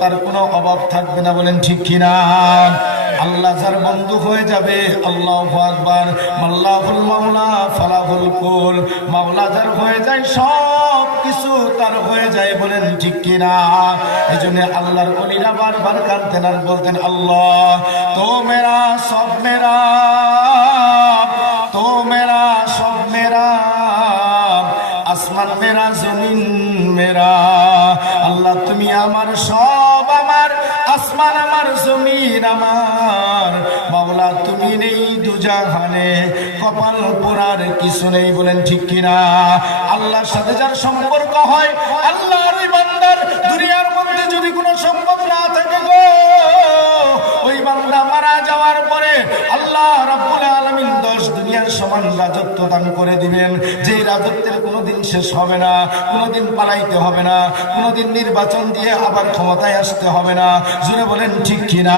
তার কোনো অভাব থাকবে না, বলেন ঠিক কিনা? আল্লাহ যার বন্ধু হয়ে যাবে, আল্লাহু আকবার, মাল্লাহুল মাওলা ফালাহুল কুল, মাওলা যার হয়ে যায় সব কিছু তার হয়ে যায়, বলেন ঠিক কিনা? এজন্য আল্লাহর ওলিরা বারবার কাঁদতেন আর বলতেন, আল্লাহ তো মেরা সব মেরা, তো মেরা সব মেরা, আসমান মেরা জমিন মেরা। আল্লাহ তুমি আমার সব, আমার আসমান আমার জমিন আমার, মাওলা তুমি নেই দুজাহানে, কপাল পোড়ার কিছু নেই, বলেন ঠিক কিনা? আল্লাহর সাথে যার সম্পর্ক হয়, আল্লাহর ওই বান্দার দুনিয়ার মধ্যে যদি কোনো সম্পর্ক না থাকে গো, ওই বান্দা মারা যাওয়ার পরে আল্লাহ রাব্বুল আলামিন 10 দুনিয়ার সমান রাজত্ব দান করে দিবেন, যে রাজত্বের কোনোদিন শেষ হবে না, কোনোদিন পালাইতে হবে না, কোনোদিন নির্বাচন দিয়ে আবার ক্ষমতায় আসতে হবে না। জুড়ে বলেন ঠিক কিনা?